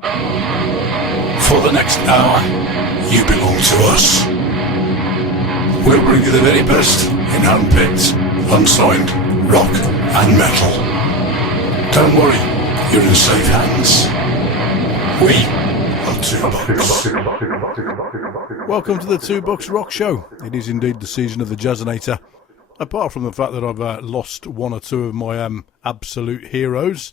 For the next hour, you belong to us. We'll bring you the very best in handpicked, unsigned rock and metal. Don't worry, you're in safe hands. We are Two Bucks. Welcome to the Two Bucks Rock Show. It is indeed the season of the Jazzinator. Apart from the fact that I've lost one or two of my absolute heroes.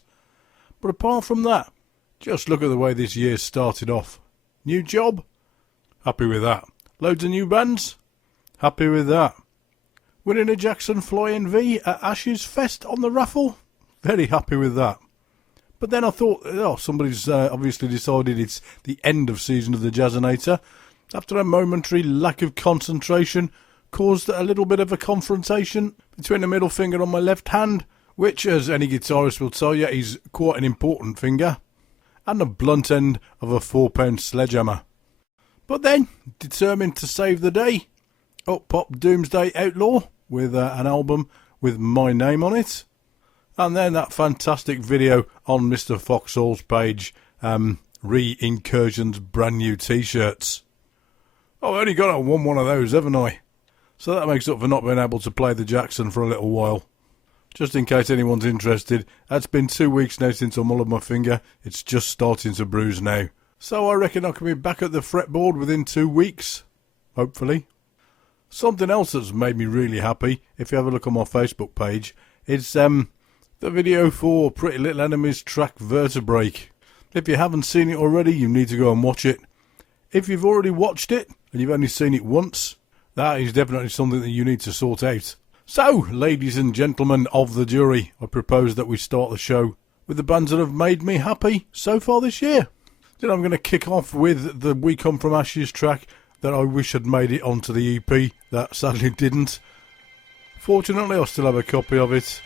But apart from that, just look at the way this year started off. New job? Happy with that. Loads of new bands? Happy with that. Winning a Jackson Fly-In V at Ashes Fest on the raffle? Very happy with that. But then I thought, somebody's obviously decided it's the end of season of the Jazzinator. After a momentary lack of concentration, caused a little bit of a confrontation between the middle finger on my left hand, which, as any guitarist will tell you, is quite an important finger, and the blunt end of a 4-pound sledgehammer. But then, determined to save the day, up popped Doomsday Outlaw with an album with my name on it. And then that fantastic video on Mr. Foxall's page, Incursion's brand new t-shirts. I've only got one of those, haven't I? So that makes up for not being able to play the Jackson for a little while. Just in case anyone's interested, it's been 2 weeks now since I mulled my finger. It's just starting to bruise now. So I reckon I can be back at the fretboard within 2 weeks. Hopefully. Something else that's made me really happy, if you have a look on my Facebook page, it's the video for Pretty Little Enemy's track Vertebrae. If you haven't seen it already, you need to go and watch it. If you've already watched it, and you've only seen it once, that is definitely something that you need to sort out. So, ladies and gentlemen of the jury, I propose that we start the show with the bands that have made me happy so far this year. Then I'm going to kick off with the We Come From Ashes track that I wish had made it onto the EP, that sadly didn't. Fortunately, I still have a copy of it.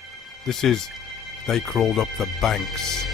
This is They Crawled Up the Banks.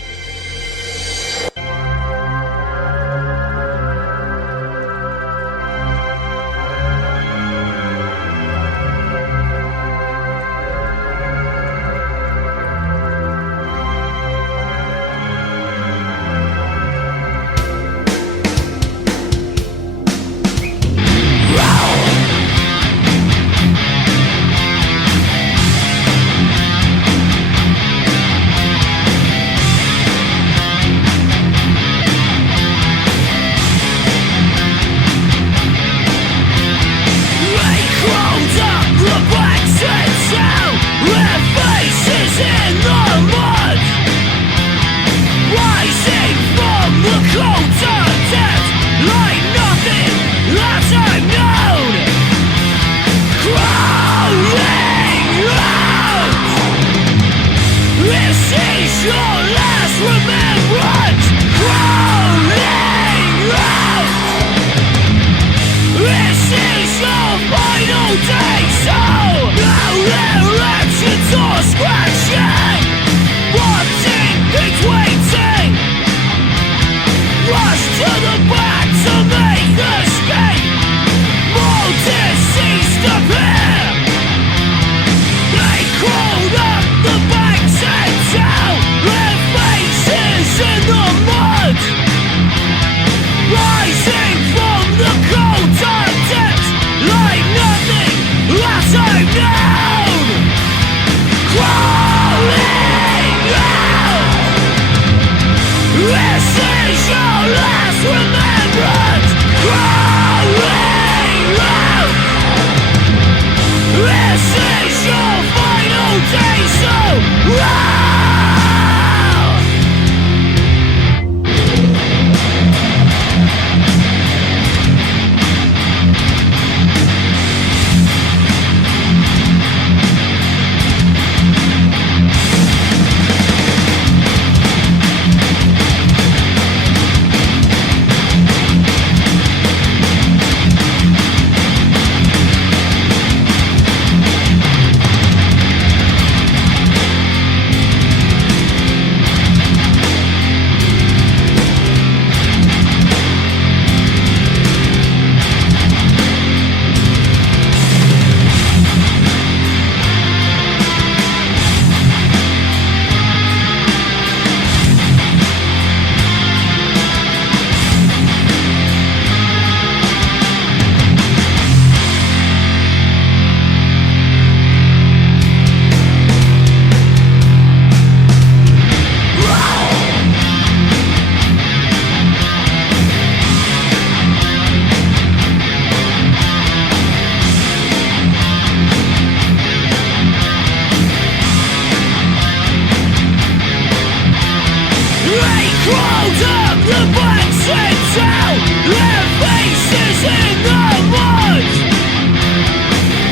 The black slips out, their faces in the mud,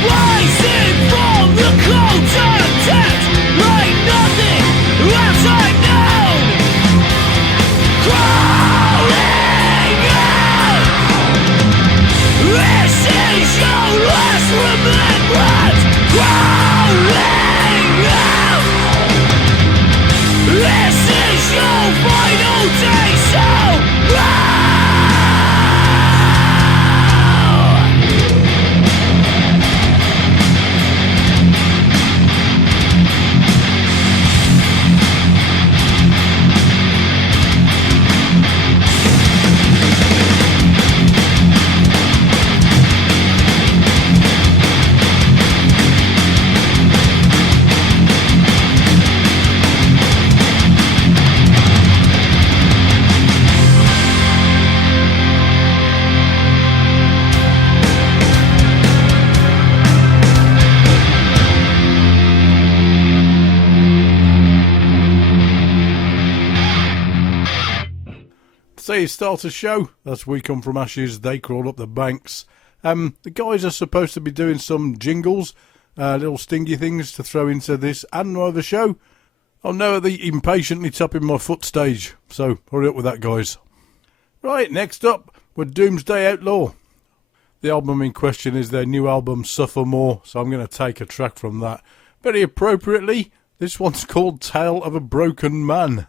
rising from the cold depths like nothing else I've known, crawling out. This is your last remembrance, crawling out. This is your final day, so Say start a show. As we come from ashes, they crawl up the banks. The guys are supposed to be doing some jingles, little stingy things to throw into this and no other show. I'm now at the impatiently tapping my foot stage, so hurry up with that, guys. Right, next up, we're Doomsday Outlaw. The album in question is their new album, Suffer More, so I'm going to take a track from that. Very appropriately, this one's called Tale of a Broken Man.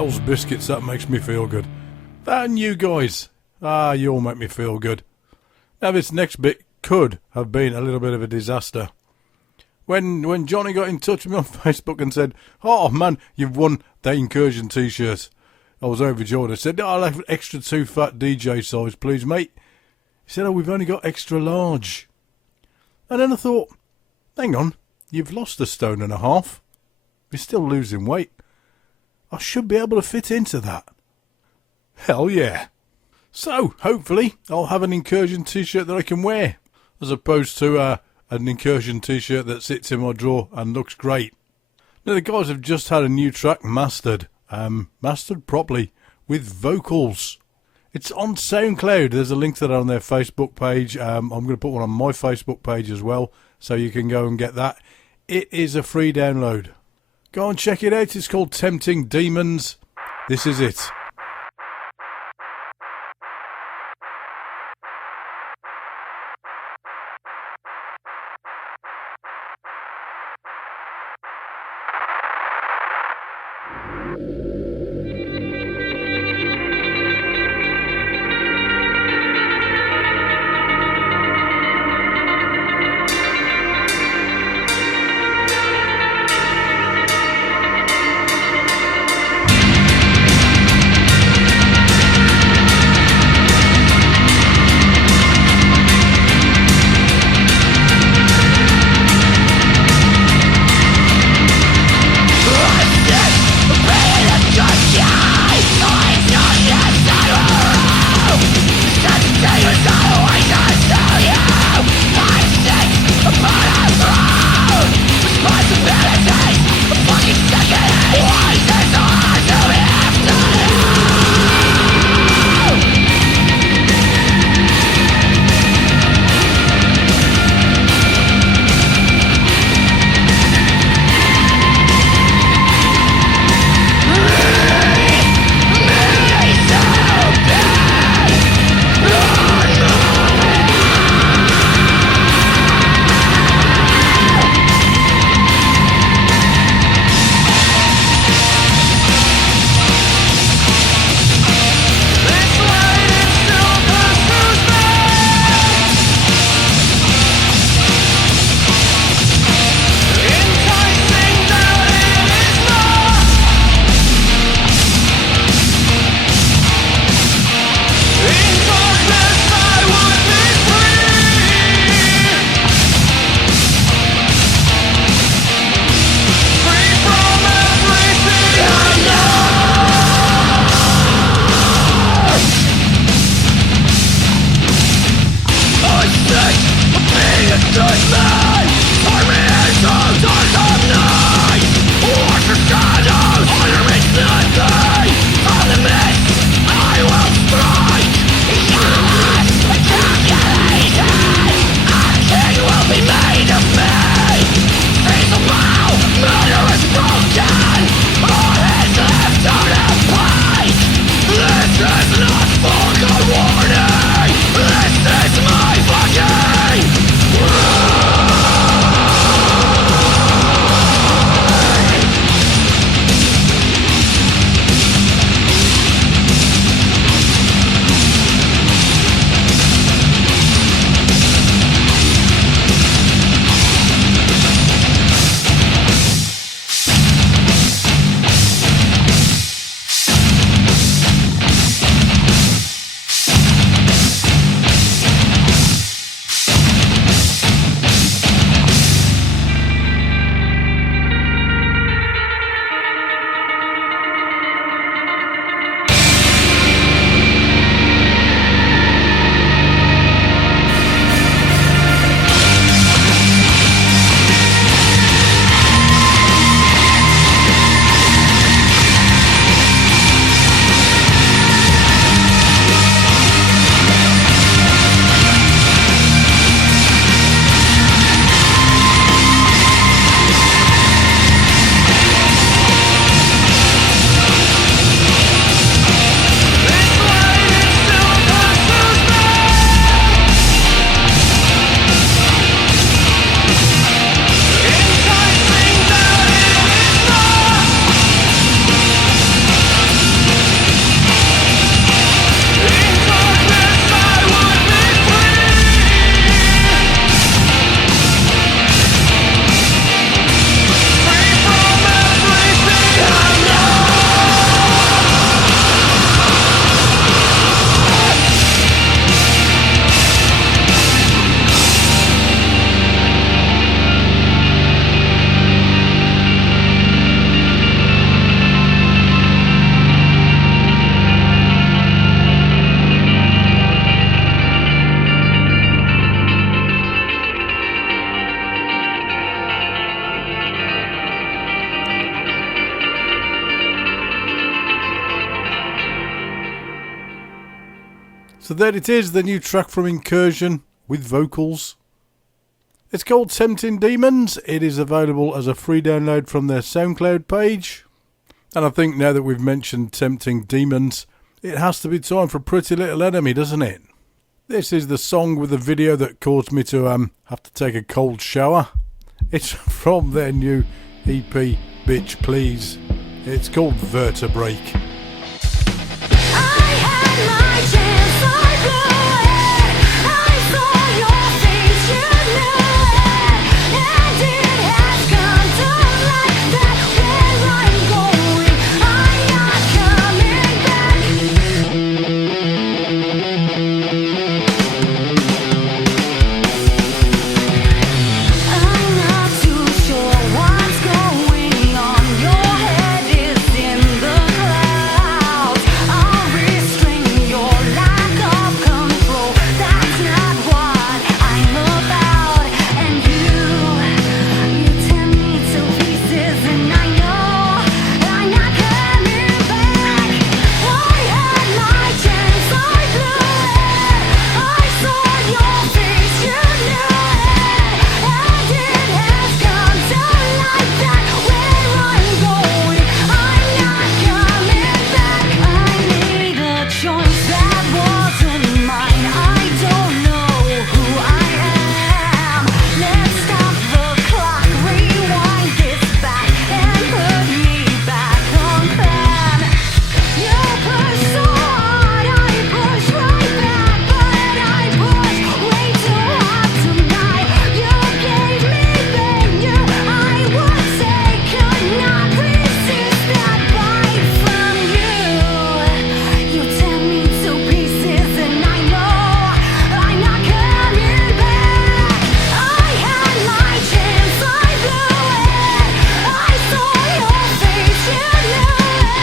Wales biscuits, that makes me feel good. That and you guys. You all make me feel good. Now this next bit could have been a little bit of a disaster. When Johnny got in touch with me on Facebook and said, "Oh man, you've won the Incursion t-shirt," I was overjoyed. I said, "I'll have an extra 2 fat DJ size, please, mate." He said, "Oh, we've only got extra large." And then I thought, hang on, you've lost 1.5 stone. You're still losing weight. I should be able to fit into that. Hell yeah. So, hopefully, I'll have an Incursion t-shirt that I can wear, as opposed to an Incursion t-shirt that sits in my drawer and looks great. Now, the guys have just had a new track mastered properly, with vocals. It's on SoundCloud. There's a link to that on their Facebook page. I'm going to put one on my Facebook page as well, so you can go and get that. It is a free download. Go and check it out. It's called Tempting Demons. This is it. So there it is, the new track from Incursion with vocals. It's called Tempting Demons. It is available as a free download from their SoundCloud page. And I think now that we've mentioned Tempting Demons, it has to be time for Pretty Little Enemy, doesn't it? This is the song with the video that caused me to have to take a cold shower. It's from their new EP, Bitch Please. It's called Vertebrae. I had my chance, I blew it. I saw your face, you knew it. And it has come to light that where I'm going, I'm not coming back. I'm not too sure what's going on. Your head is in the clouds. I'll restrain your lack of control. That's not what I'm about. And you tear me to pieces, and I know I'm not coming back. I had my chance, I blew it. I saw your face, you knew it. And it has come to light that where I'm going, I'm not coming back. I made a choice that wasn't mine. I don't know who I am. Let's stop the clock, rewind this back, and put me back on plan. You push so hard, I push right back, but I push way too hard tonight. You gave me venue, I would say could not resist that bite from you. You tear me to pieces, and I know I'm not coming back. I had my chance, I blew it. I saw your face, you knew it.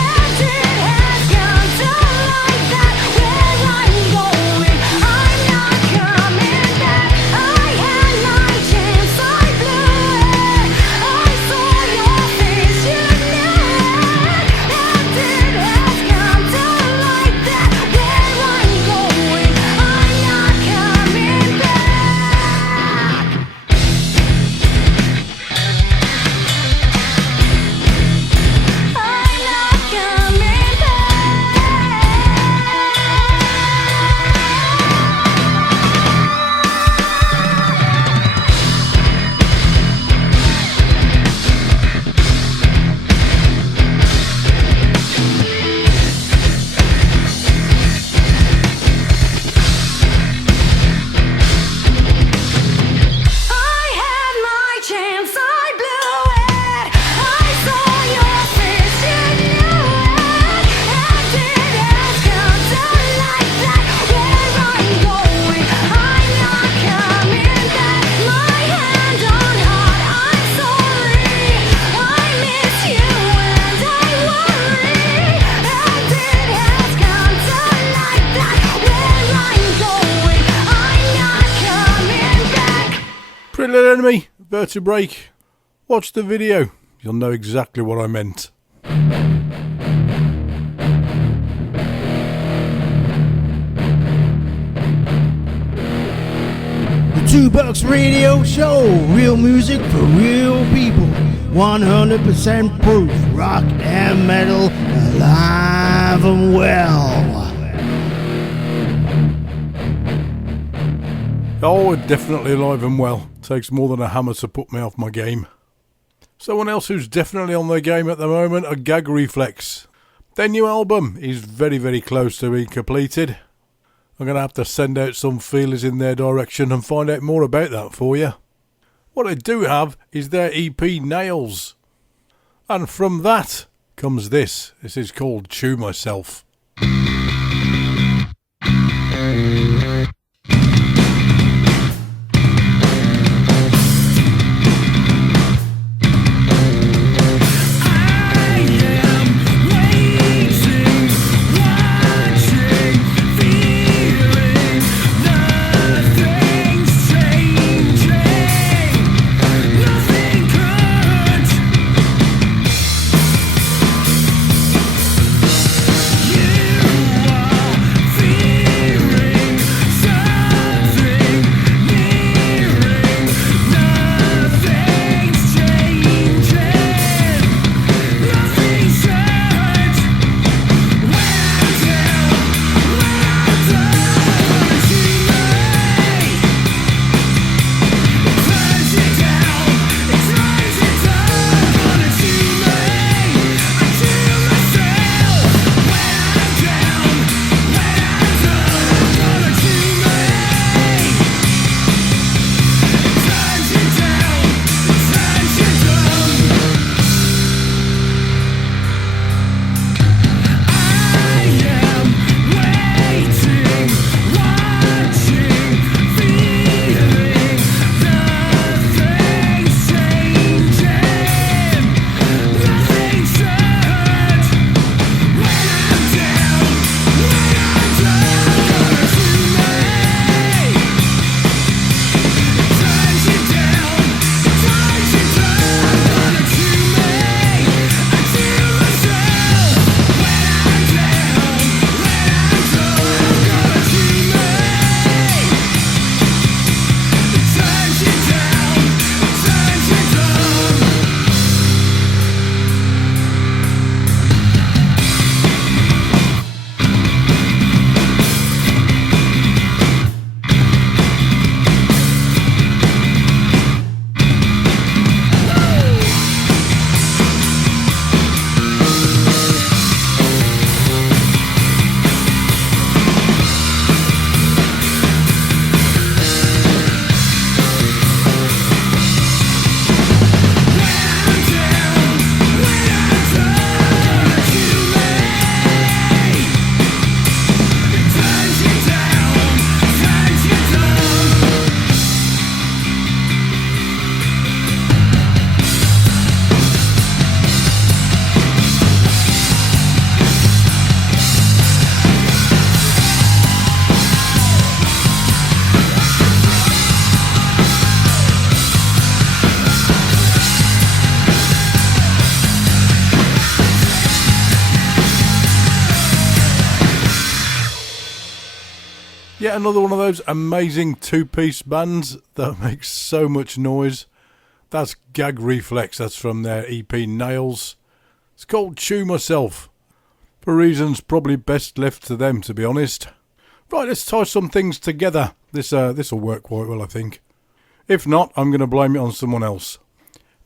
And it has come to light that where I'm going, I'm not coming back. I had my chance, I blew it. I saw your face, you knew it. And it has come to light that where I'm going, I'm not coming back. I'm not coming I had my chance, I blew it. I saw your face, you knew it. And it has come to light that where I'm going, I'm not coming back. My hand on heart, I'm sorry. I miss you and I worry. And it has come to light that where I'm going, I'm not coming back. Pretty Little Enemy, Vertebrae. Watch the video, you'll know exactly what I meant. The $2 Radio Show, real music for real people. 100% proof, rock and metal, alive and well. Oh, definitely alive and well. Takes more than a hammer to put me off my game. Someone else who's definitely on their game at the moment are Gag Reflex. Their new album is very, very close to being completed. I'm going to have to send out some feelers in their direction and find out more about that for you. What I do have is their EP Nails. And from that comes this. This is called Chew Myself. You Yet another one of those amazing two-piece bands that makes so much noise. That's Gag Reflex, that's from their EP Nails. It's called Chew Myself, for reasons probably best left to them, to be honest. Right, let's tie some things together. This'll work quite well, I think. If not, I'm going to blame it on someone else.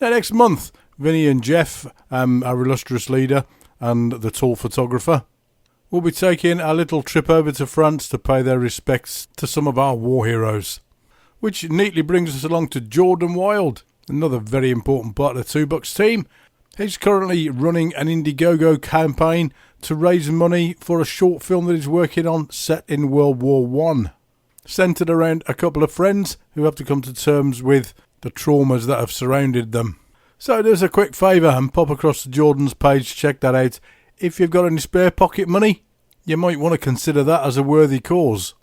Now, next month, Vinny and Jeff, our illustrious leader and the tall photographer, will be taking a little trip over to France to pay their respects to some of our war heroes. Which neatly brings us along to Jordan Wild, another very important part of the Two Bucks team. He's currently running an Indiegogo campaign to raise money for a short film that he's working on set in World War One, centred around a couple of friends who have to come to terms with the traumas that have surrounded them. So do us a quick favour and pop across to Jordan's page, check that out. If you've got any spare pocket money, you might want to consider that as a worthy cause.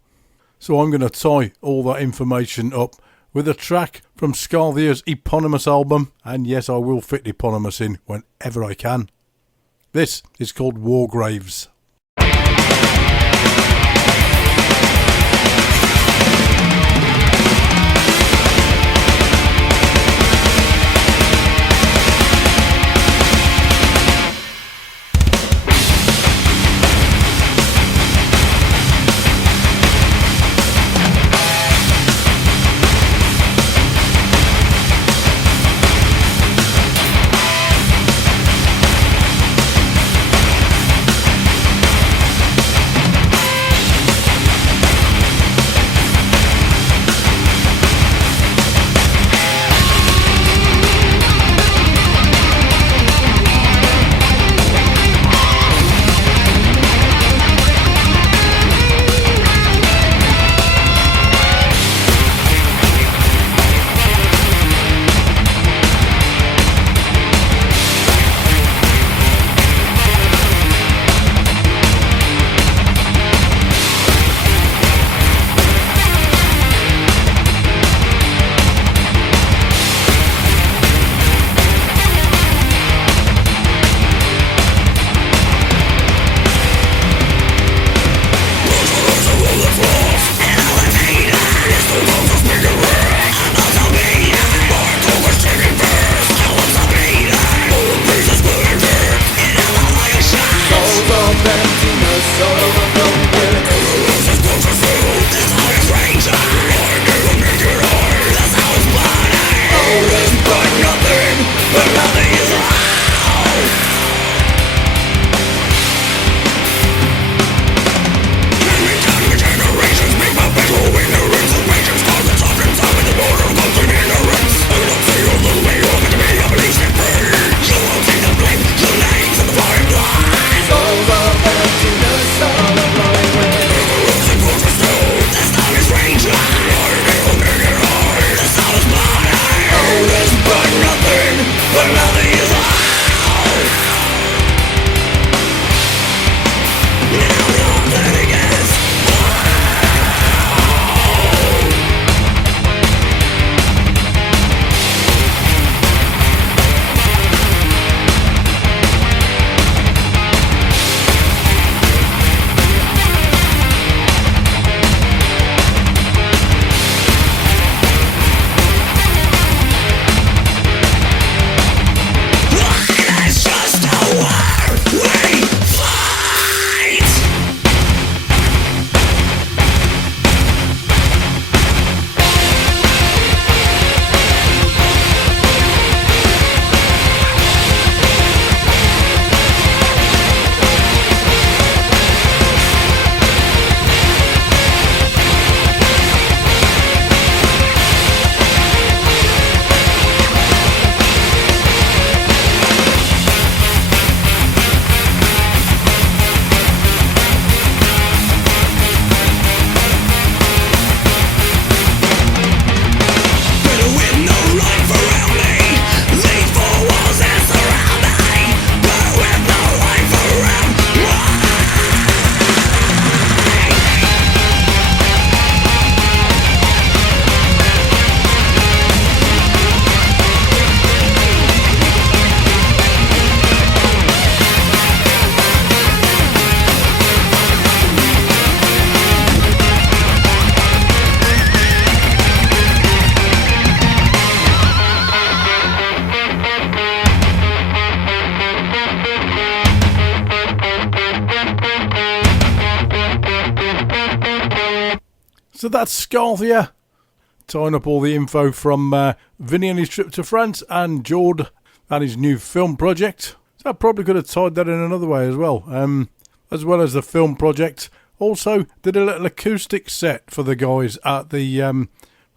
So I'm going to tie all that information up with a track from Skarthia's eponymous album, and yes, I will fit eponymous in whenever I can. This is called War Graves. So that's Skarthia, tying up all the info from Vinny and his trip to France and Jord and his new film project. So I probably could have tied that in another way as well. As well as the film project, also did a little acoustic set for the guys at the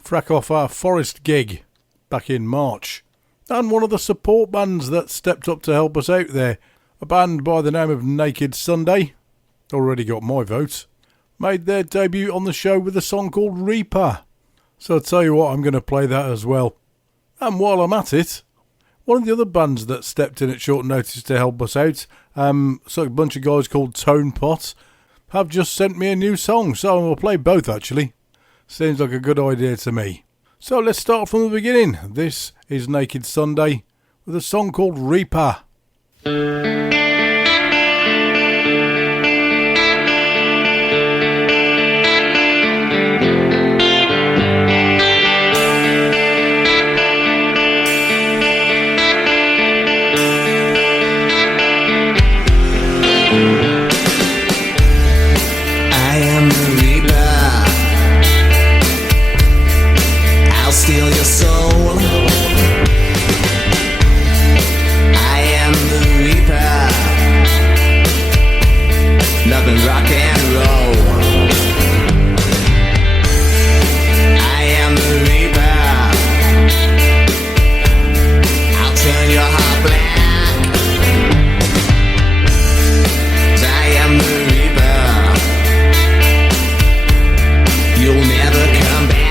Frackhoff Forest gig back in March. And one of the support bands that stepped up to help us out there, a band by the name of Naked Sunday, already got my vote, made their debut on the show with a song called Reaper. So I'll tell you what, I'm going to play that as well. And while I'm at it, one of the other bands that stepped in at short notice to help us out, so a bunch of guys called Tonepot, have just sent me a new song, so I'll play both actually. Seems like a good idea to me. So let's start from the beginning. This is Naked Sunday with a song called Reaper. Steal your soul. I am the Reaper. Love and rock and roll. I am the Reaper. I'll turn your heart black. I am the Reaper. You'll never come back.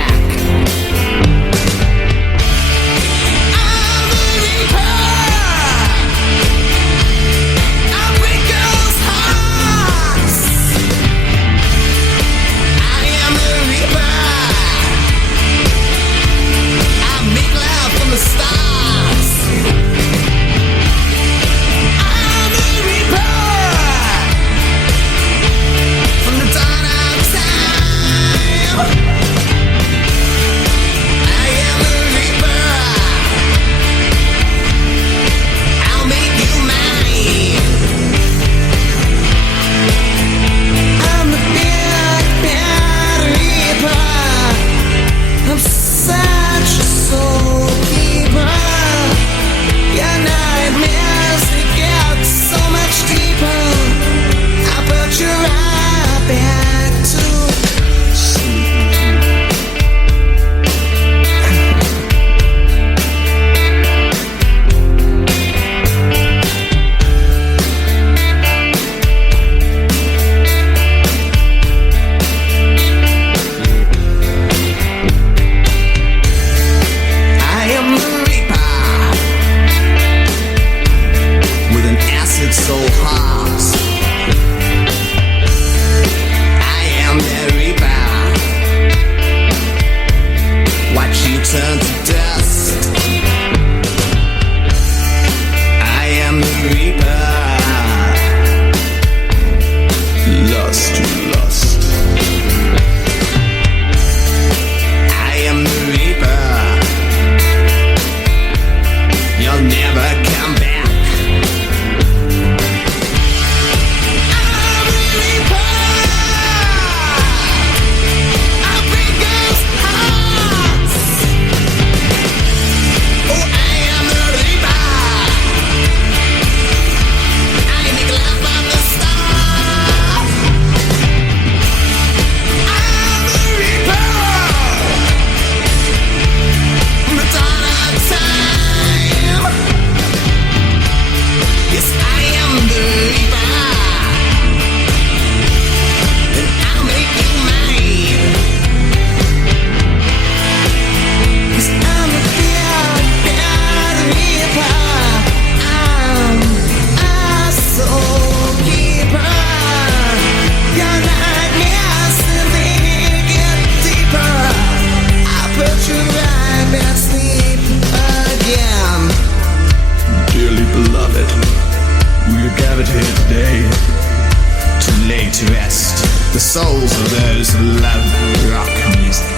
the souls of those who love rock music.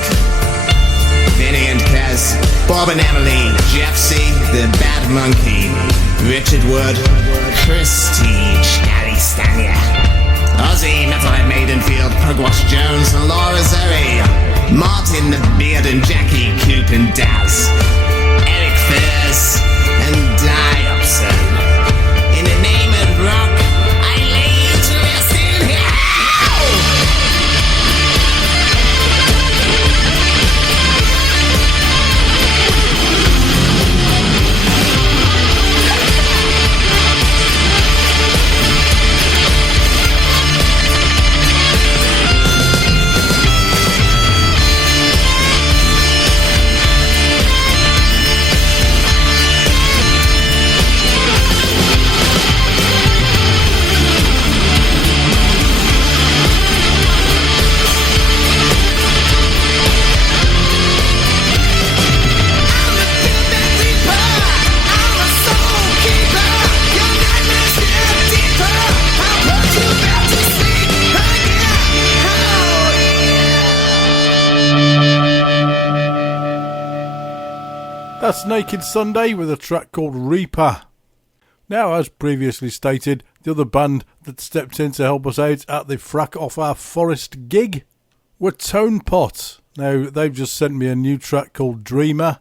Vinny and Kaz, Bob and Emily, Jeff C, the Bad Monkey, Richard Wood, Christine Scally-Stania, Ozzy, Metalhead Maidenfield, Pugwash Jones, and Laura Zeri. Martin the Beard and Jackie Coop and Daz, Eric Furs and Diopson. In the name of rock, I lay you to rest in hell! That's Naked Sunday with a track called Reaper. Now, as previously stated, the other band that stepped in to help us out at the Frack Off Our Forest gig were Tonepot. Now, they've just sent me a new track called Dreamer,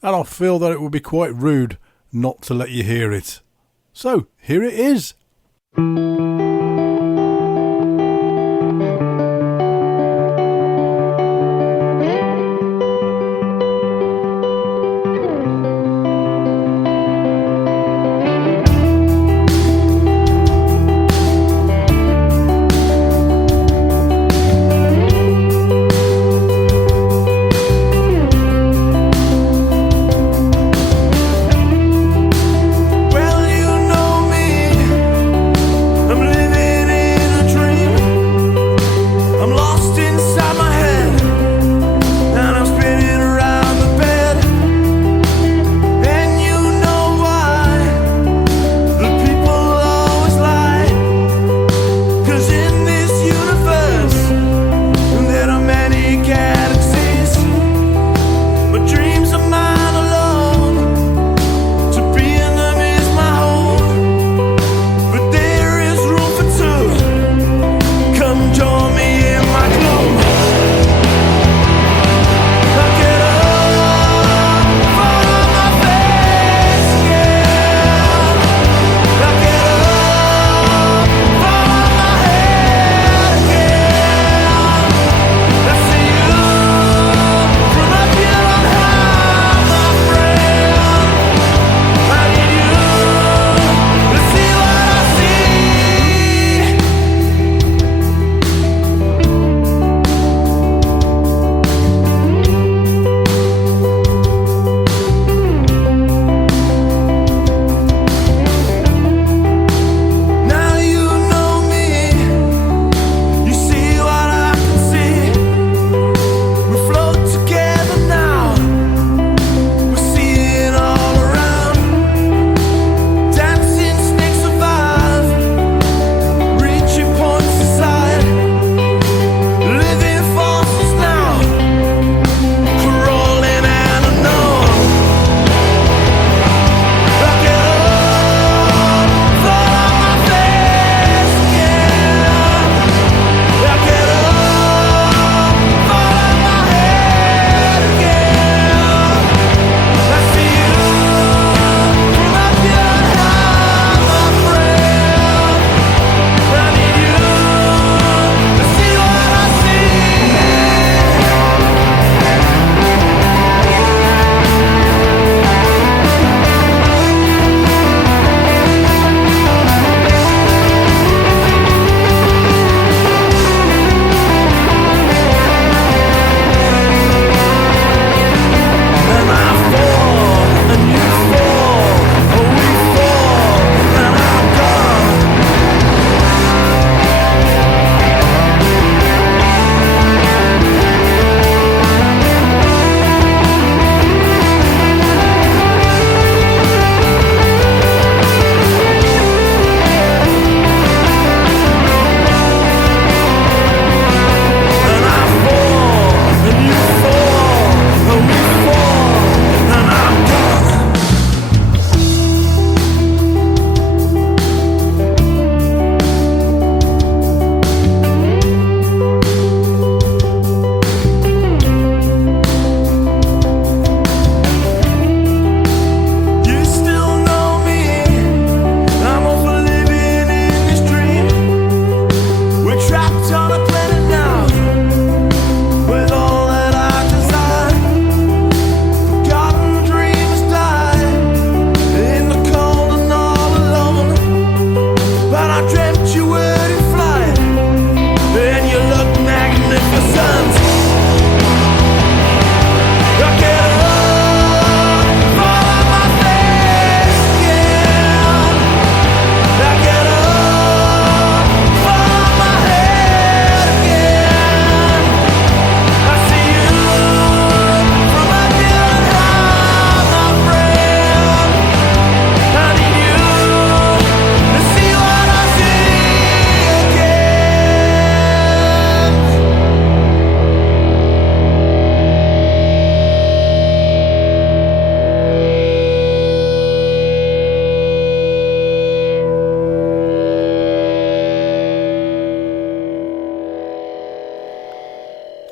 and I feel that it would be quite rude not to let you hear it. So, here it is. Well, you know me.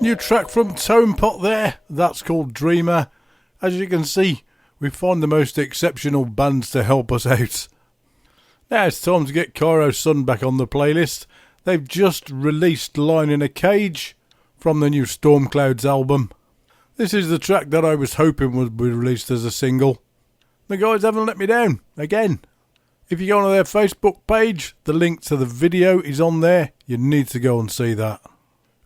New track from Tonepot there, that's called Dreamer. As you can see, we find the most exceptional bands to help us out. Now it's time to get Cairo Son back on the playlist. They've just released Line in a Cage from the new Storm Clouds album. This is the track that I was hoping would be released as a single. The guys haven't let me down, again. If you go on their Facebook page, the link to the video is on there. You need to go and see that.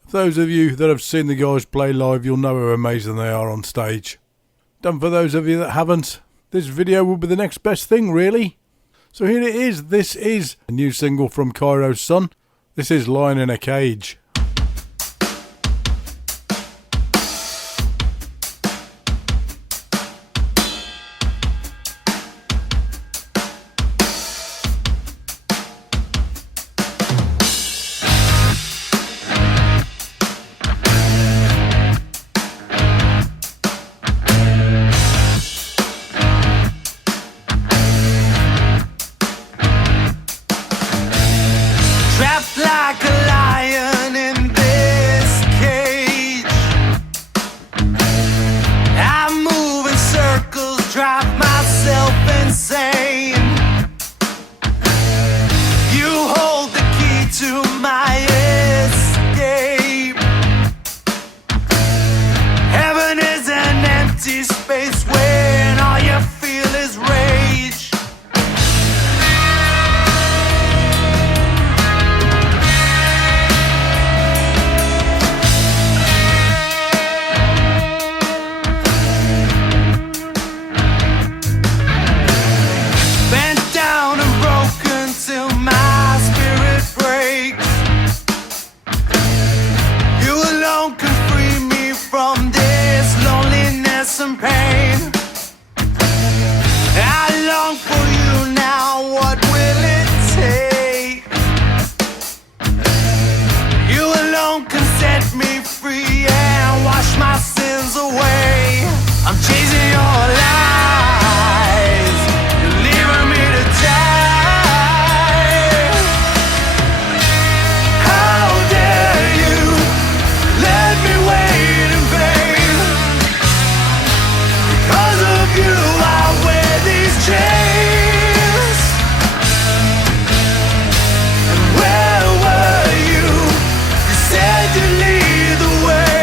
For those of you that have seen the guys play live, you'll know how amazing they are on stage. And for those of you that haven't, this video will be the next best thing, really. So here it is. This is a new single from Cairo Son. This is Line in a Cage. Like a lion in this cage, I move in circles, drive myself insane. You hold the key to my escape. Heaven is an empty space when all you feel is rage. Some pain. I long for you now. What will it take? You alone can set me free and wash my sins away. I'm chasing your lies. You're leaving me to die. How dare you let me wait in vain? Because of you, I wear these chains. And where were you? You said you'd lead the way.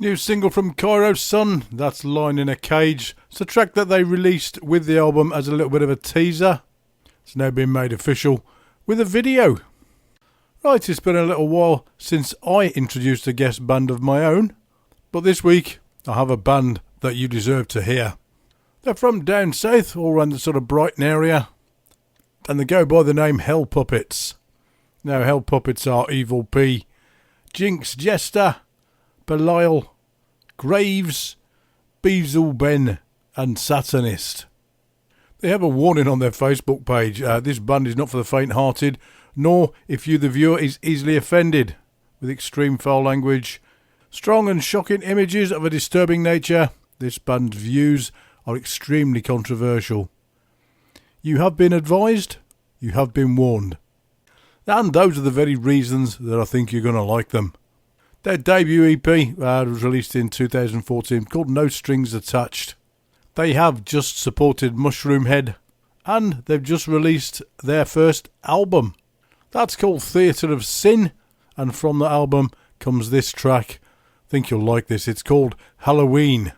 New single from Cairo Son, that's Line in a Cage. It's a track that they released with the album as a little bit of a teaser. It's now been made official with a video. Right, it's been a little while since I introduced a guest band of my own, but this week I have a band that you deserve to hear. They're from down south, all around the sort of Brighton area, and they go by the name Hell Puppets. Now, Hell Puppets are Evil P, Jinx, Jester, Belial, Graves, Beazle Ben and Satanist. They have a warning on their Facebook page. This band is not for the faint-hearted, nor if you the viewer is easily offended, with extreme foul language, strong and shocking images of a disturbing nature. This band's views are extremely controversial. You have been advised, you have been warned. And those are the very reasons that I think you're going to like them. Their debut EP was released in 2014 called No Strings Attached. They have just supported Mushroomhead and they've just released their first album. That's called Theatre of Sin, and from the album comes this track. I think you'll like this. It's called Halloween.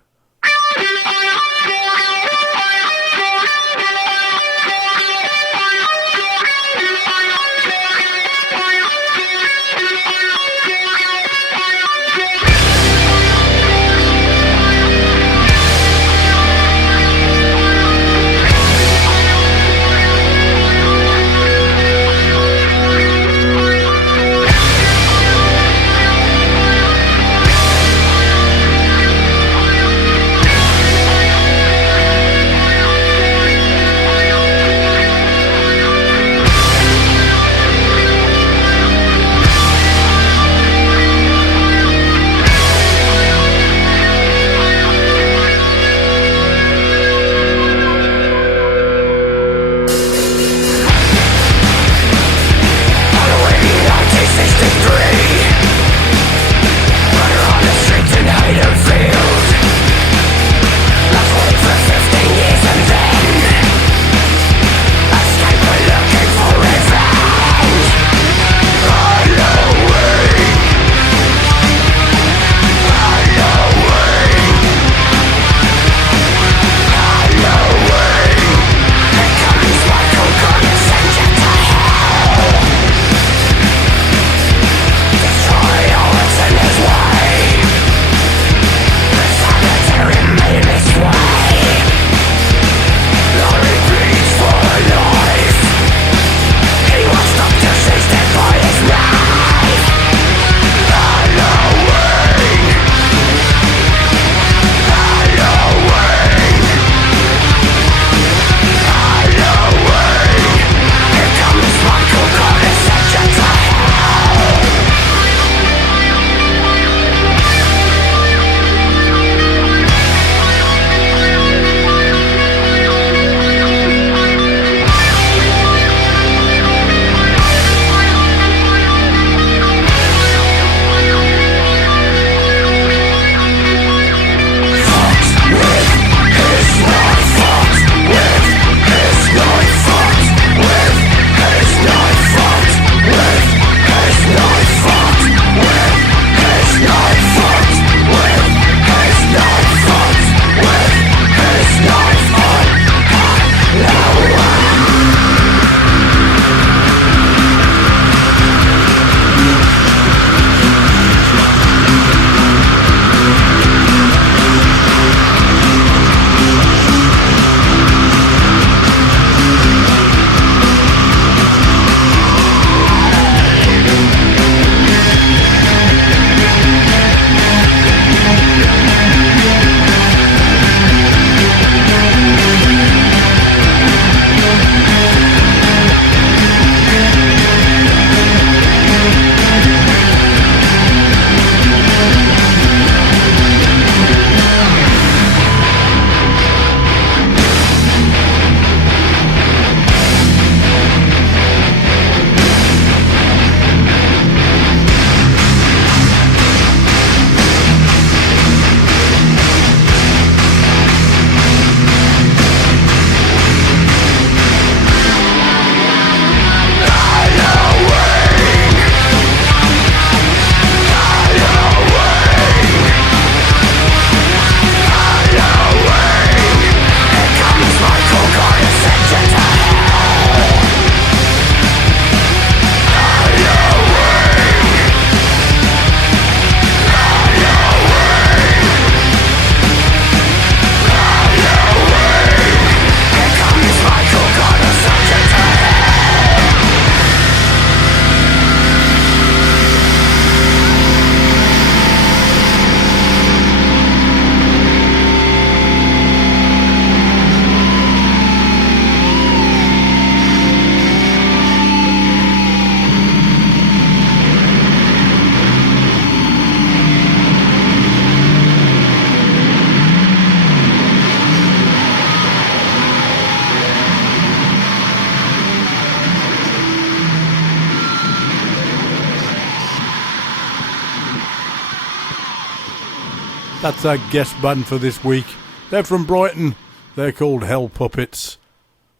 That's our guest band for this week. They're from Brighton. They're called Hell Puppets.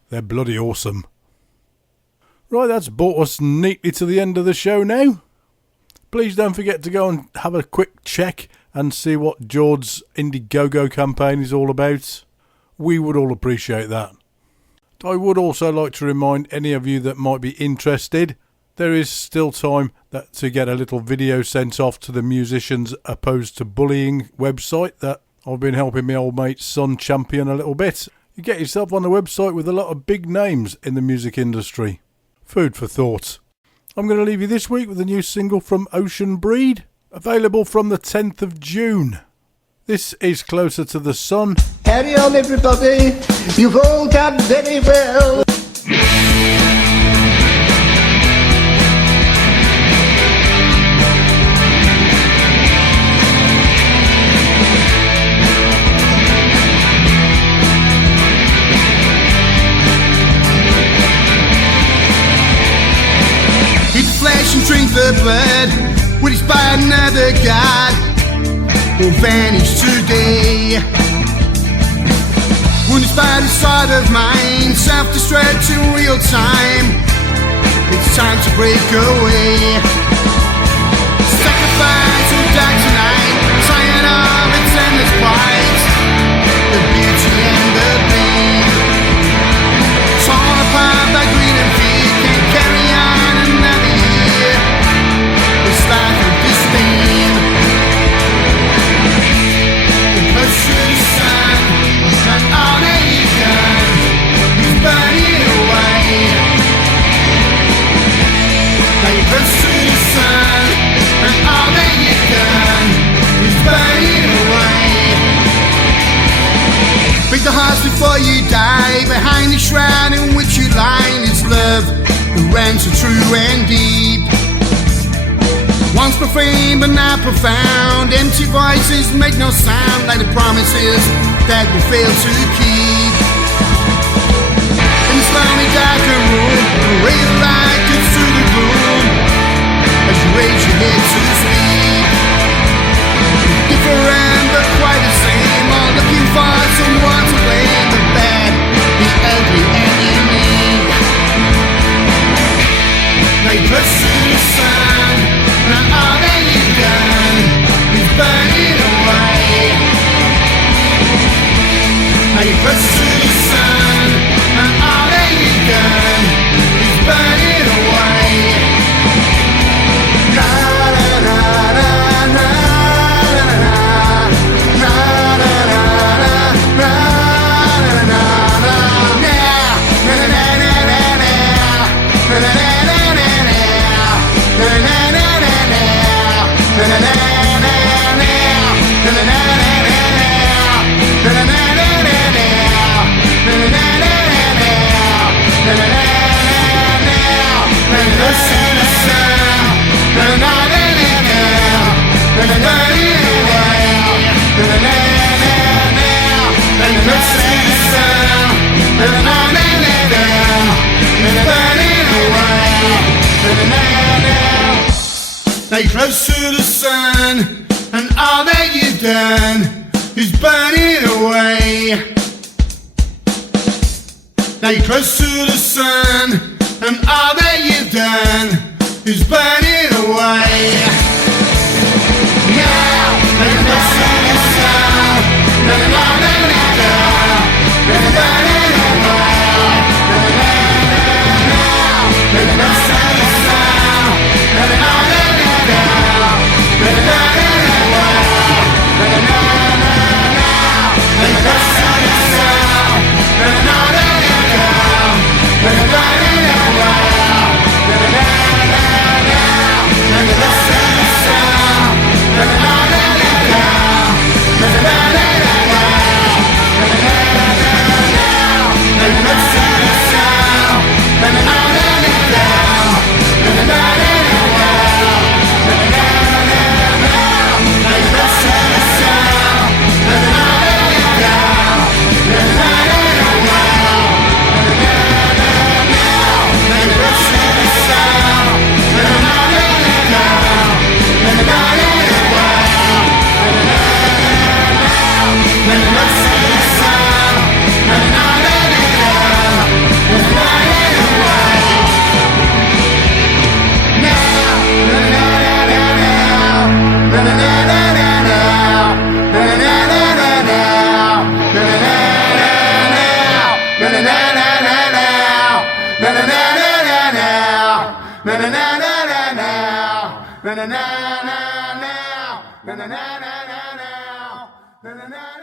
They're bloody awesome. Right, that's brought us neatly to the end of the show now. Please don't forget to go and have a quick check and see what George's Indiegogo campaign is all about. We would all appreciate that. I would also like to remind any of you that might be interested, there is still time to get a little video sent off to the Musicians Opposed to Bullying website that I've been helping my old mate's son champion a little bit. You get yourself on the website with a lot of big names in the music industry. Food for thought. I'm going to leave you this week with a new single from Ocean Breed, available from the 10th of June. This is Closer to the Sun. Carry on, everybody. You've all done very well. Eat the flesh and drink the blood. Would inspire another god will vanish today. Wounded by the side of mine, self-destruct in real time. It's time to break away. Sacrifice will die tonight, sign of its endless price. The beauty and the pain, torn apart by greed and fear, can't carry on another year. This life of disdain. Close to the sun, and all that you've done is burning away. Now you're close to the sun, and all that you've done is burning away. Break the hearts before you die. Behind the shroud in which you lie is love that ran so true and deep. Once profane but not profound. Empty voices make no sound, like the promises that we fail to keep. In this lonely darkened room, a ray of light gets through the gloom as you raise your head to speak. Different but quite the same, all looking for someone to blame. The bad, the ugly, and unique. Now you're close to the sun, now all that you've done is burning away. Now you're close to the sun, and all that you've done is burning away. Na na na na na na na na na Now you're close to the sun, and all that you've done is burning away. Now you're close to the sun, and all that you've done is burning away. Now you're close to the sun, and all that you've done is burning away. Now you're close to the sun, and all that you've done is burning away. Now you're close to the sun, and all that you've done is burning away. Now you're close to the sun, and all that you've done is burning away. na na na na now, na na na na na now, na na na.